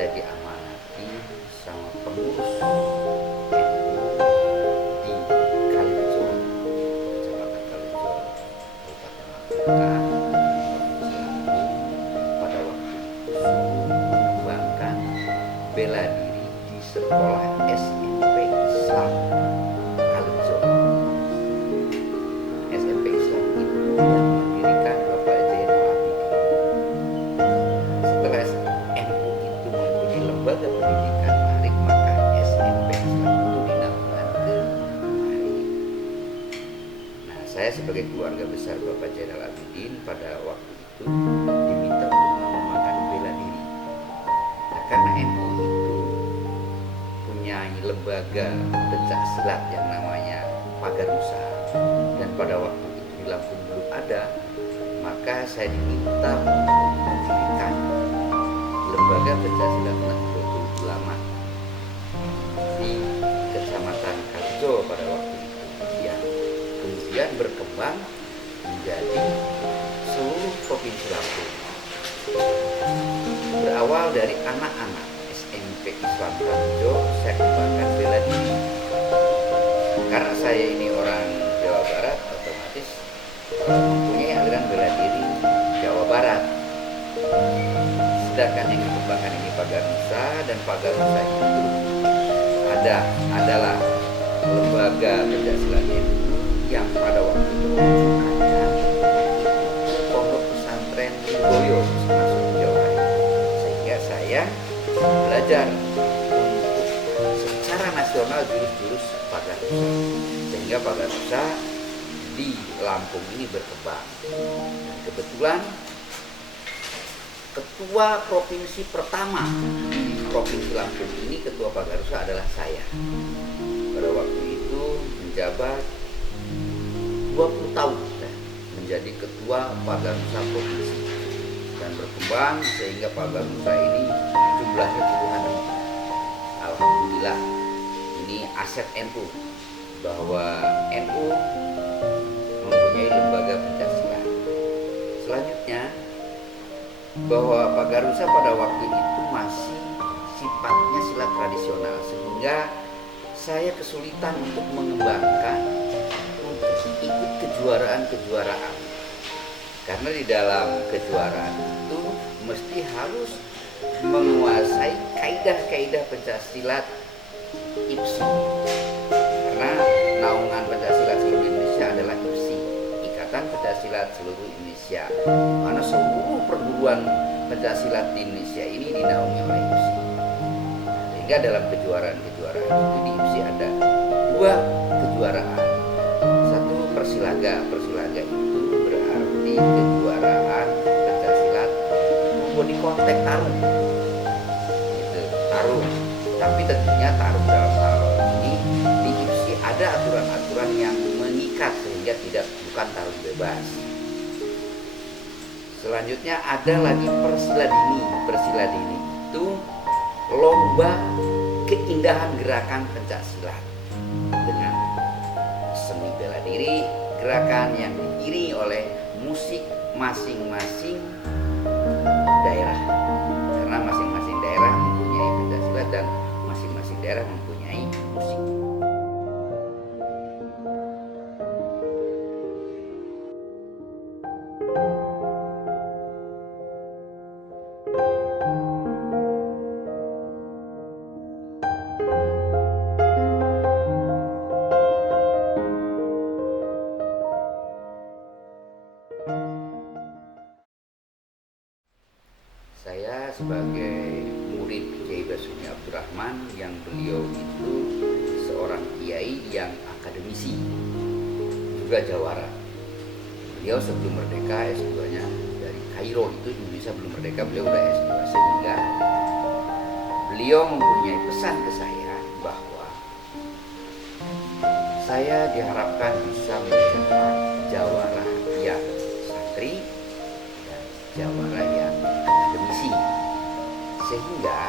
saya diamanati sama pengurus NU di Kalijo, Kecamatan Kalijo, Kabupaten Magetan, Provinsi Lampung, pada waktu itu mengembangkan bela diri di sekolah SMP Islam Kalijo. SMP Islam itu yang didirikan Bapak Zainal Abidin. Setelah NU itu mempunyai lembaga pendidikan Marik, maka SMP Islam itu dinamakan ke Marik. Nah, saya sebagai keluarga besar Bapak Zainal Abidin pada waktu itu diminta untuk mengembangkan bela diri. Nah, karena NU itu punya lembaga pencak silat yang namanya Paganusa, dan pada waktu itu di Lampung belum ada, maka saya diminta untuk mendirikan lembaga pencaksilat Nahdlatul Ulama di Kecamatan Kalijo pada waktu itu, yang kemudian berkembang menjadi seluruh Provinsi Lampung. Berawal dari anak-anak SMP Islam Kalijo, saya kembangkan bela diri. Karena saya ini orang Jawa Barat, otomatis mempunyai aliran bela diri Jawa Barat. Sedangkan yang dikembangkan ini Paganusa, dan Paganusa itu adalah lembaga pencaksilat NU yang pada waktu itu menunjukkannya pondok pesantren Lirboyo masuk Jawa. Sehingga saya belajar untuk secara nasional jurus-jurus Paganusa, sehingga Paganusa di Lampung ini berkembang. Dan kebetulan ketua provinsi pertama di Provinsi Lampung ini, ketua Paganusa adalah saya. Pada waktu itu menjabat 20 tahun menjadi ketua Paganusa provinsi, dan berkembang sehingga Paganusa ini jumlahnya puluhan ribu. Alhamdulillah, ini aset NU, bahwa NU mempunyai lembaga pencaksilat. Selanjutnya, bahwa Paganusa pada waktu itu masih sifatnya silat tradisional, sehingga saya kesulitan untuk mengembangkan, untuk ikut kejuaraan-kejuaraan. Karena di dalam kejuaraan itu mesti harus menguasai kaidah-kaidah pencaksilat IPSI. Karena naungan pencaksilat seluruh Indonesia adalah IPSI, Ikatan Pencaksilat Seluruh Indonesia, mana seluruh perguruan pencaksilat di Indonesia ini dinaungi oleh IPSI. Sehingga dalam kejuaraan-kejuaraan itu di IPSI ada 2 kejuaraan. Satu Persilaga. Persilaga itu berarti kejuaraan pencaksilat body contact tarung. Gitu, tarung. Tapi tentunya tarung dalam hal ini di IPSI ada aturan-aturan yang mengikat sehingga bukan tarung bebas. Selanjutnya ada lagi Persiladini. Persiladini itu lomba keindahan gerakan pencaksilat dengan seni bela diri, gerakan yang diiringi oleh musik masing-masing daerah. Karena masing-masing daerah mempunyai pencaksilat dan masing-masing daerah mempunyai musik. Saya sebagai murid Kiai Basumi Abdurrahman, yang beliau itu seorang kiai yang akademisi, juga jawara. Beliau sebelum merdeka S2-nya dari Kairo, itu Indonesia belum merdeka, beliau udah S2, sehingga beliau mempunyai pesan ke saya bahwa saya diharapkan bisa mencetak jawara yang santri dan jawara yang akademisi. Sehingga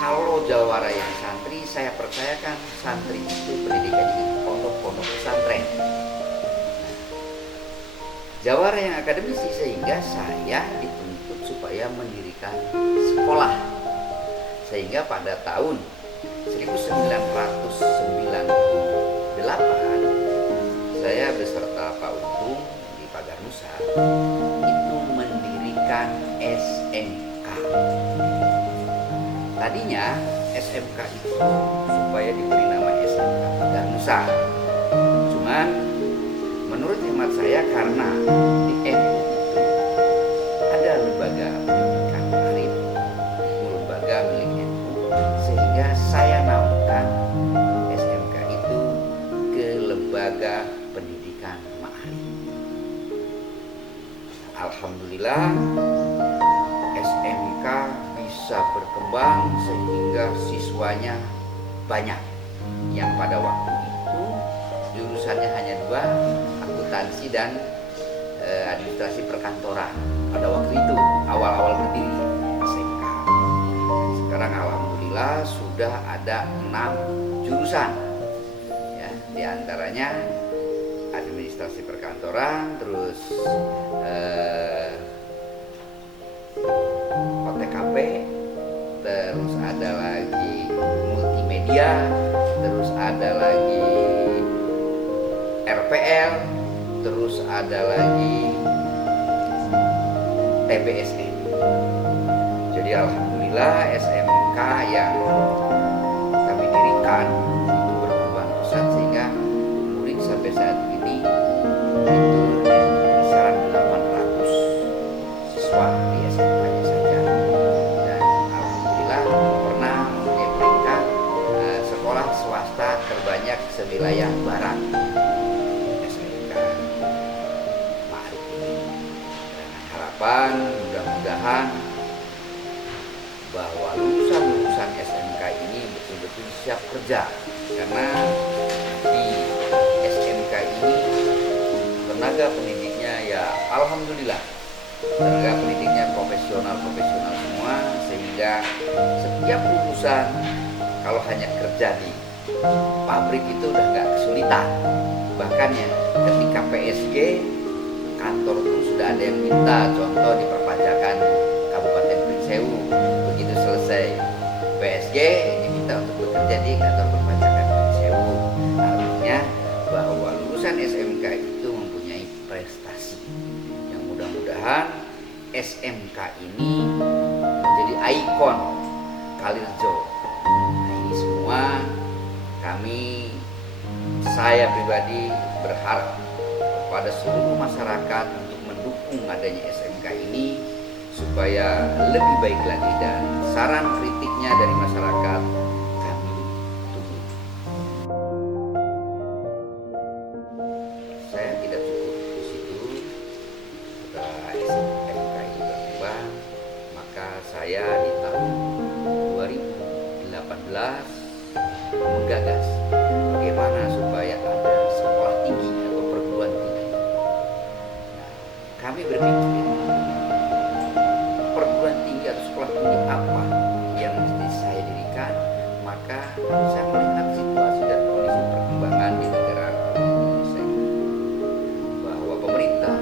kalau jawara yang santri, saya percayakan santri itu pendidikannya di pondok-pondok pesantren. Jawara yang akademisi, sehingga saya dituntut supaya mendirikan sekolah. Sehingga pada tahun 1998 saya beserta Pak Untung di Pagar Nusa itu mendirikan SMK. Tadinya SMK itu supaya diberi nama SMK Pagar Nusa. Cuman menurut hemat saya karena di NU itu ada lembaga pendidikan Arif, lembaga milik NU, sehingga saya namakan SMK itu ke Lembaga Pendidikan Ma'arif. Alhamdulillah SMK bisa berkembang sehingga siswanya banyak. Yang pada waktu itu jurusannya hanya 2, akuntansi dan administrasi perkantoran. Pada waktu itu awal-awal berdiri SMK. Sekarang alhamdulillah sudah ada 6 jurusan. Ya, di antaranya administrasi perkantoran, terus OTKP, terus ada lagi multimedia, terus ada lagi RPL, terus ada lagi TBSN. Jadi alhamdulillah SMK yang kami dirikan itu berkembang pesat sehingga murid sampai saat ini itu kisaran 800 siswa di SMK-nya saja. Dan alhamdulillah pernah mempunyai peringkat sekolah swasta terbanyak sewilayah barat. SMK Ma'arif ini dengan harapan mudah-mudahan bahwa lulusan-lulusan SMK ini betul-betul siap kerja, karena di SMK ini tenaga pendidiknya ya alhamdulillah tenaga pendidiknya profesional semua, sehingga setiap lulusan kalau hanya kerja di pabrik itu udah nggak kesulitan. Bahkan ya ketika PSG kantor pun sudah ada yang minta, contoh di perpajakan Kabupaten Prinsewu, begitu selesai PSG diminta untuk bekerja di kantor perpajakan Prinsewu. Artinya bahwa lulusan SMK itu mempunyai prestasi yang mudah-mudahan SMK ini menjadi ikon Kalirejo. Nah, ini semua saya pribadi berharap kepada seluruh masyarakat untuk mendukung adanya SMK ini supaya lebih baik lagi, dan saran kritiknya dari masyarakat kami tunggu. Saya tidak cukup di situ. Setelah SMK ini berkembang, maka saya di tahun 2018 menggagas bagaimana supaya ada sekolah tinggi atau perguruan tinggi. Nah, kami berpikir perguruan tinggi atau sekolah tinggi apa yang mesti saya dirikan. Maka saya melihat situasi dan kondisi perkembangan di negara Indonesia bahwa pemerintah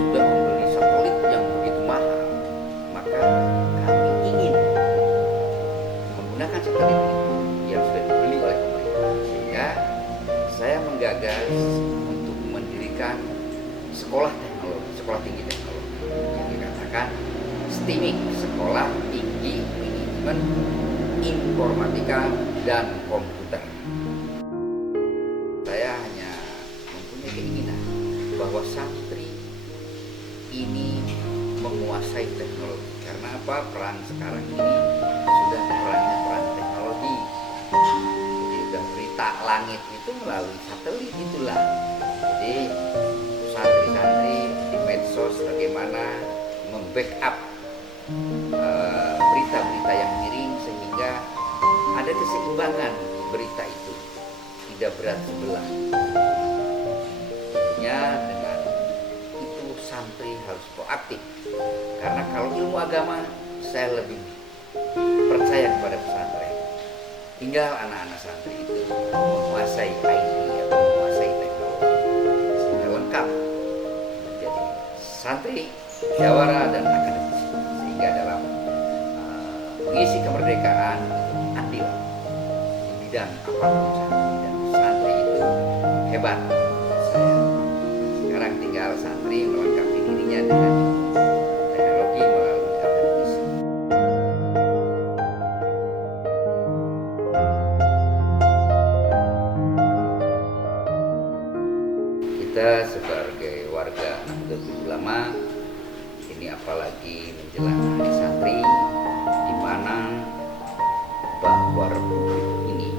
sudah membeli satelit yang begitu mahal. Maka kami ingin menggunakan satelit itu yang sudah dibeli oleh pemerintah, sehingga saya menggagas untuk mendirikan sekolah teknologi, sekolah tinggi teknologi yang dikatakan STIMIK, Sekolah Tinggi Manajemen Informatika dan Komputer. Saya hanya mempunyai keinginan bahwa santri ini menguasai teknologi. Karena apa? Peran sekarang ini sudah peran teknologi. Jadi sudah berita langit itu melalui satelit itulah. Jadi santri-santri di medsos bagaimana membackup berita-berita yang miring sehingga ada keseimbangan berita itu, tidak berat sebelah. Tentunya dengan itu santri harus proaktif, karena kalau ilmu agama saya lebih percaya kepada pesantren. Tinggal anak-anak santri itu menguasai IT atau menguasai teknologi sehingga lengkap menjadi santri, musyawarah dan akademis, sehingga dalam mengisi kemerdekaan kemerdekaan itu andil di bidang apapun santri, dan santri itu hebat menurut saya. Sekarang tinggal santri melengkapi dirinya dengan teknologi melalui akademisi. Kita sebagai warga Nahdlatul Ulama ini apalagi menjelang hari santri, di mana bahwa republik ini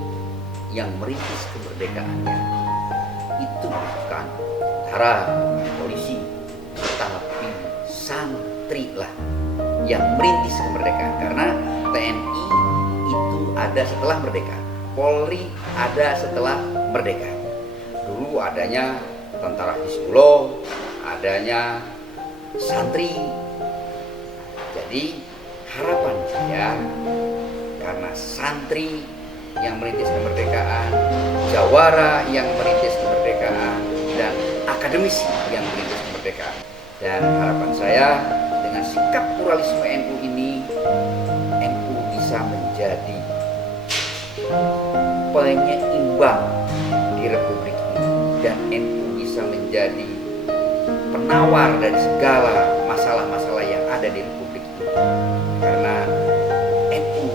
yang merintis kemerdekaannya itu bukan tentara, polisi, tapi santri lah yang merintis kemerdekaan. Karena TNI itu ada setelah merdeka, Polri ada setelah merdeka. Dulu adanya tentara Hizbullah, adanya santri. Jadi harapan saya, karena santri yang merintis kemerdekaan, jawara yang merintis kemerdekaan, dan akademisi yang merintis kemerdekaan. Dan harapan saya dengan sikap pluralisme NU ini, NU bisa menjadi penyeimbang di republik ini, dan NU bisa menjadi penawar dari segala masalah-masalah yang ada di republik ini. Karena NU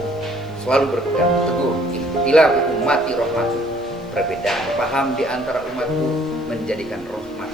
selalu berpegang teguh, ikhtilaf ummati rahmatu, perbedaan paham di antara umatku menjadikan rahmat